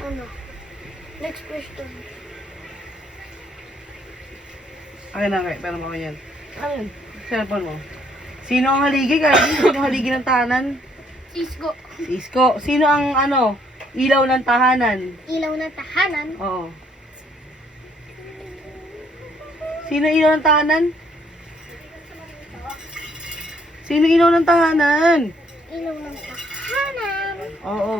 Ano? Next question. Akin na, pero mo yan. Ano yun? Cellphone mo. Sino ang haligi? Sino ang haligi ng tahanan? Isko. Isko. Sino ang ilaw ng tahanan? Ilaw na tahanan. Oo. Sino ilaw ng tahanan? Sino ilaw ng tahanan? Ilaw ng tahanan. Oo.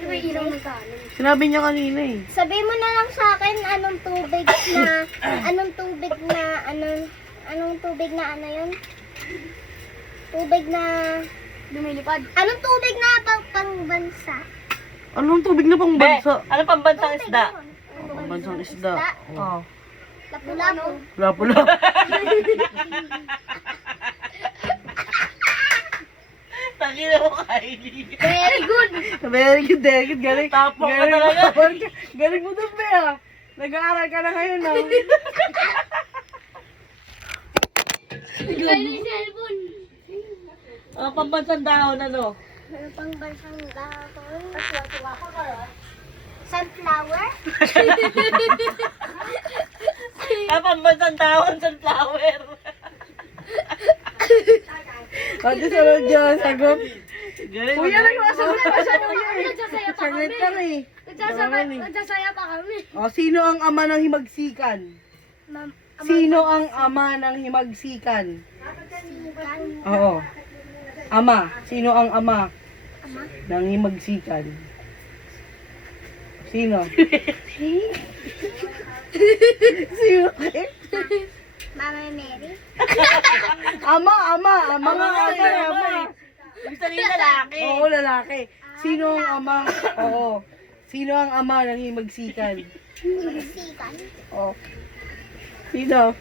Ano ba ilaw ng tahanan? Sinabi niya kanina eh. Sabihin mo na lang sa akin anong tubig na ano yun? Tubig na lumilipad. Anong tubig na pangbansa? Anong tubig na pang bansa? Ano pambansang isda? Pambansang isda. Oo. Lapu-lapu. Lapu-lapu. Tangina mo, Kylie. Very good. Very good, David. Galing. Tapos ka Galing talaga. mo. Galing mo doon, Bea. Nag-aaral ka na ngayon, no? Kaya cellphone. Ang pambansang dahon, ano? Ano pang bansang dahon? Sunflower? Ang pambansang dahon, sunflower. Ate, sunod dyan. Sagot. Galing. Kuya, nagmasagot pa siya, kuya. Nagsasaya pa Saglit kami. lang eh. Nagsasaya pa kami. O, sino ang ama ng himagsikan? Ma'am, Sino ang ama ng himagsikan? sikan. Oo. Ama. Sino ang ama Ama? ng himagsikan? Sino? Sino? Mama Mary? Ama. Ama nga Ama, ate, ama. ama. Ibig sabihin lalaki. Oo, lalaki. Sino ang ama? Oo. Sino ang ama ng himagsikan? Sikan? Oo. Sino?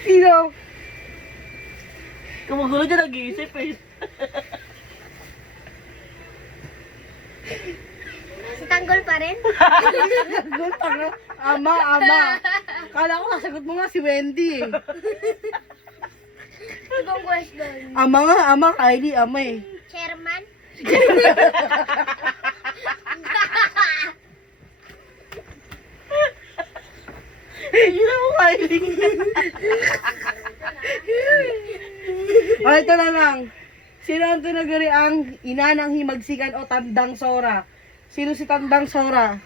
Sino? Kumugulo dyan nag-iisip eh. Si Tanggol pa rin? Sagot ka. Ama. Kala ko nasagot mo nga si Wendy eh. Ibang question. Ama, Kylie, ama eh. Chairman? Hindi na mo, Kylie. O, ito na lang. Sino ang tinaguri ang ina ng himagsikan o tandang sora? Sino si tandang sora?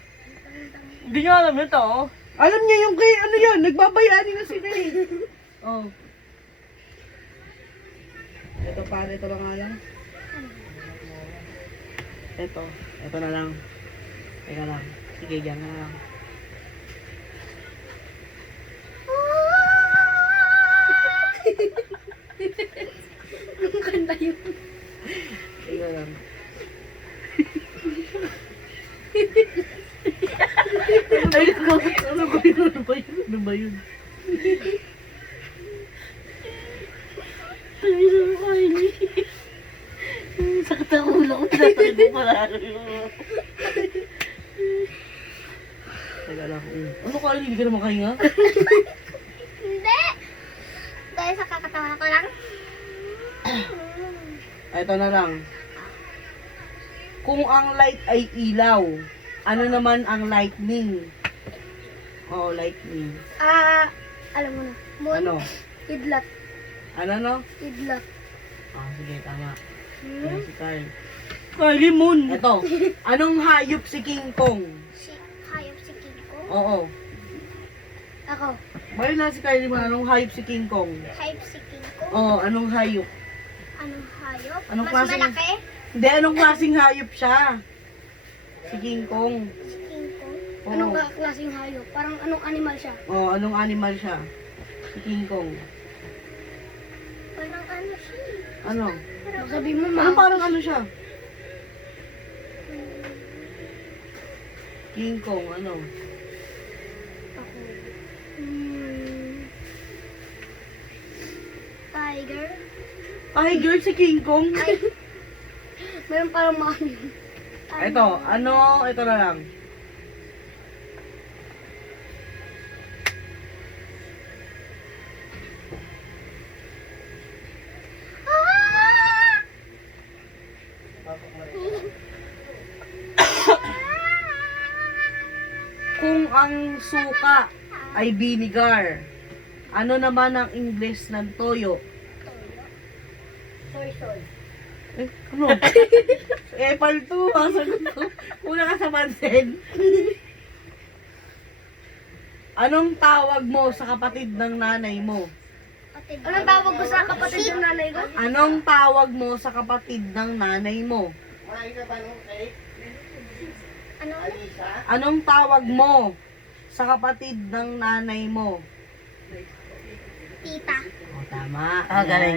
Hindi nyo alam nito, oh. Alam niya yung kay, ano yan, nagbabayani na sila eh. Oh. Ito pare, ito lang nga lang. Ito na lang. Teka lang. Sige, dyan na lang. Anong kanta yun? Teka lang. Ay, ano ba yun? Ano ba yun? Tangina mo, Kylie. Sakit ang ulo ko. Pinatay mo pala. Teka lang. Ano Kylie, hindi ka na makahinga? Hindi! Dahil sa kakatawa ko lang. Ito na lang. Kung ang light ay ilaw, ano naman ang lightning? Oo, lightning. Alam mo na. Moon. Ano? Idlat. Ano no? Idlat. Sige, tama. Hmm? Si Kyle. Kylie Moon. Ito, anong hayop si King Kong? Hayop si King Kong. Oo. Ako. Bayo na si Kylie mo, anong hayop si King Kong? Hayop si King Kong. Oo, anong hayop? Anong hayop? Anong Mas klaseng- malaki? Hindi, anong klaseng hayop siya? Si King Kong. Si King Kong. Oo. Anong klaseng hayop? Parang anong animal siya? Oo, anong animal siya? Si King Kong. Parang ano siya? Ano? Sabi mo Anong parang ano siya? King Kong, ano? Ako. Tiger? Tiger si King Kong? Ay. Meron parang mga... Ito, ano? Ito na lang. ang suka ay vinegar? Ano naman ang English ng toyo? Soy soy. Eh, ano? Palto, ang sagot ko. Una ka sa pansin. Anong tawag mo sa kapatid ng nanay mo? Anong tawag ko sa kapatid ng nanay ko? Anong tawag mo sa kapatid ng nanay mo? Ano? Anong tawag mo sa kapatid ng nanay mo? Tita. Oh, tama. Galing.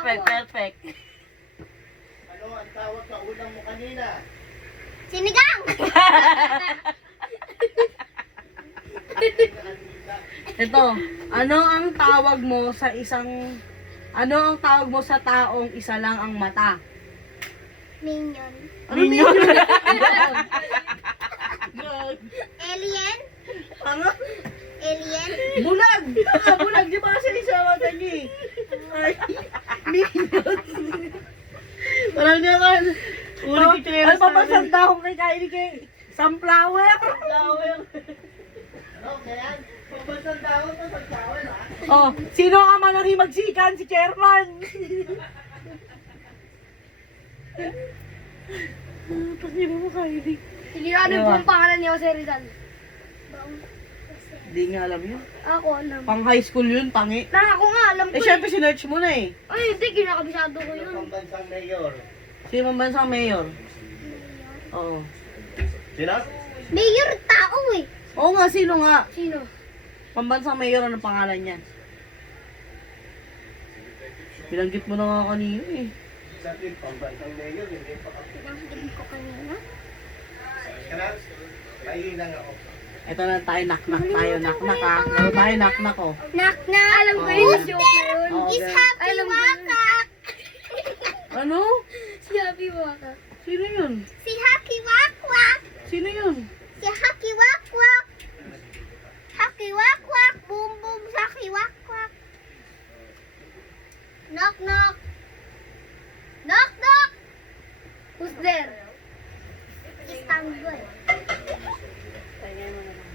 Perfect. Ano ang tawag sa ulam mo kanina? Sinigang! Ito, ano ang tawag mo sa taong isa lang ang mata? Minion. Ano yun? Alien? Ano? Alien? Bulag! Bulag, di ba siya isa mata niya eh? Ay, minions. Parang niya kan. Ano pa ba sa dahong kay Kylie kay? Sunflower? Ano, kaya? Pabasang daw ito sa tawal, ha? Oh, sino ang ama ng himagsikan? Si Chairman! Pasino mo, Kylie? Hindi na ano yung buong pangalan ni Jose Rizal. Hindi nga alam yun. Ako alam. Pang high school yun, pangi. Ako nga alam ko. Eh, syempre, sinearch mo na eh. Ay, hindi. Kinakabisado ko yun. Pambansang mayor. Sino ang bansang mayor? Oo. Sino? Mayor tao eh. Oo nga, sino nga? Sino? Pambansang mayor, ano pangalan niya? Bilanggit mo na nga kanina eh. Sa akin, pambansang mayor, hindi pa ako. Pinanghilig ko kanina. Kaya, kailang ako. Ito na tayo, knock-knock tayo, knock-knock ah. Laro tayo, knock-knock oh. Knock na. Alam ko Oh. yung joke na yun. Oh, Is okay. Happy Alam ko Waka. Ano? Si Happy Waka. Sino yun? Si Happy Wak Wak. Sino yun? Si Happy Wak Wak. Happy Wak Wak. Boom boom Happy Wak Wak. Knock knock. Knock knock. Who's there? Istanbul.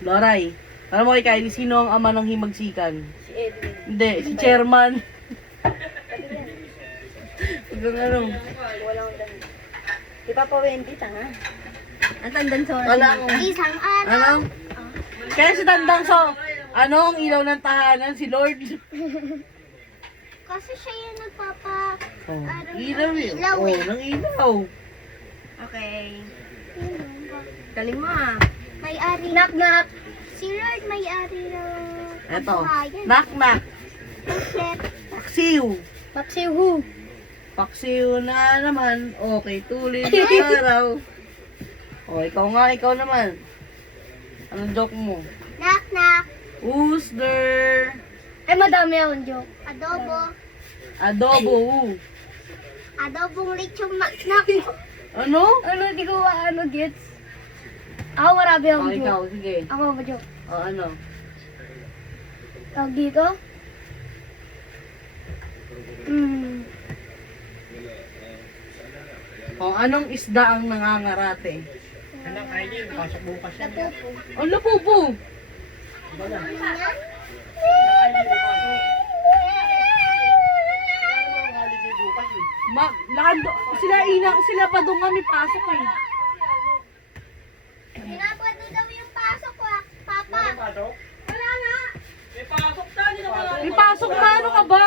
Loray. Alam mo kay Kylie, sino ang ama ng himagsikan? Si Edwin. Hindi, si Chairman. Hanggang ano? Walang dami. Di pa pa Wendy, tanga. Ang tandang sa Wala akong... Isang araw. Ano? Kaya si Tandang so, ano ang ilaw ng tahanan? Si Lord. Kasi siya yung nagpapa... Oh, Araw- ilaw eh. ilaw Oh, eh. ng ilaw. Okay. Galing mo ah. May-ari. Knock knock. Si Lord may-ari ng... Eto. kabuhayan. Knock-knock. Bakit? Paksiw. Paksiw who? Paksiw na naman. Okay, tuloy na araw. O, ikaw naman. Anong joke mo? Knock knock. Who's there? Ay, madami akong joke. Adobo. Adobo. Adobong lechong knock. Ano? Ano, di ko ano gets. Ako marami O, akong ikaw, joke. sige. Ako ba joke? O, ano? Tawag dito? O, anong isda ang nangangarate? Anak, Kylie, pasok bukas yan. Lapupo. O, lapupo. Holiday bukas eh. Sila pa doon kami pasok eh. Pinapwede daw yung pasok ko, Papa. Ano pasok? Wala nga. May pasok na, ano ka ba?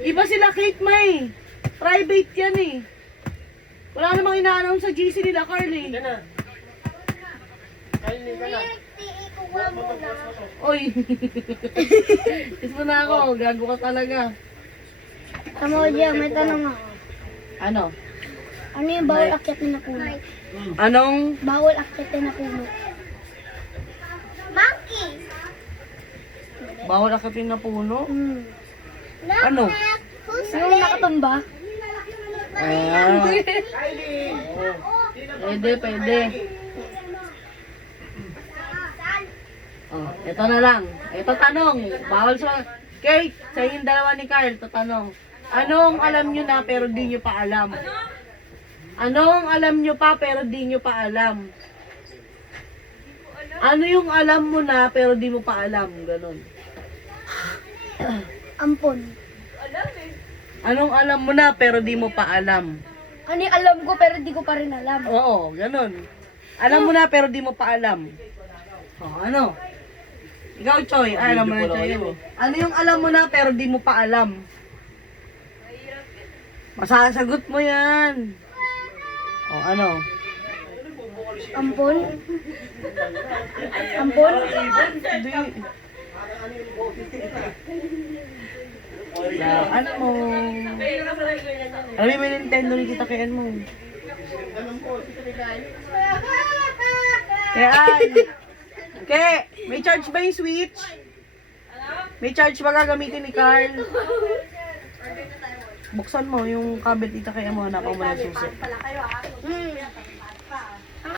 Iba sila Kate May. Private yan eh. Wala namang ina-announce sa GC nila, Carl eh. Ka na. Kylie, ka na. Ikuha muna. Oy. Kiss mo na ako, gago ka talaga. Tama ko dyan, may tanong ako. Ano? Ano yung bawal akyatin na puno? Anong? Bawal akyatin na puno. Monkey! Bawal akatin na puno? Knock, Ano? knock. Who's yung nakatumba? Ah, Kylie! pwede. Oh, ito na lang. Ito tanong. Bawal sa... Kate, sa yung dalawa ni Carl, ito tanong. Anong alam nyo na pero di nyo pa alam? Anong alam nyo pa pero di nyo pa alam? Ano yung alam mo na pero di mo pa alam? Ganon. Ampon. Anong alam mo na pero di mo pa alam? Ano yung alam ko pero di ko pa rin alam? Oo, ganon. Alam mo na pero di mo pa alam. Oh, ano? Ikaw, Choy. Ay, alam mo na, Choy. Ano yung alam mo na pero di mo pa alam? Masasagot mo yan. Oh, ano? Ampon? Ampon? Hindi. Ano mo? Alam mo, may Nintendo ni Tita Kian mo. Kian! Ke, may charge ba yung Switch? May charge ba gagamitin ni Carl? Buksan mo yung cabinet Tita Kian mo, hanapan mo ng susi.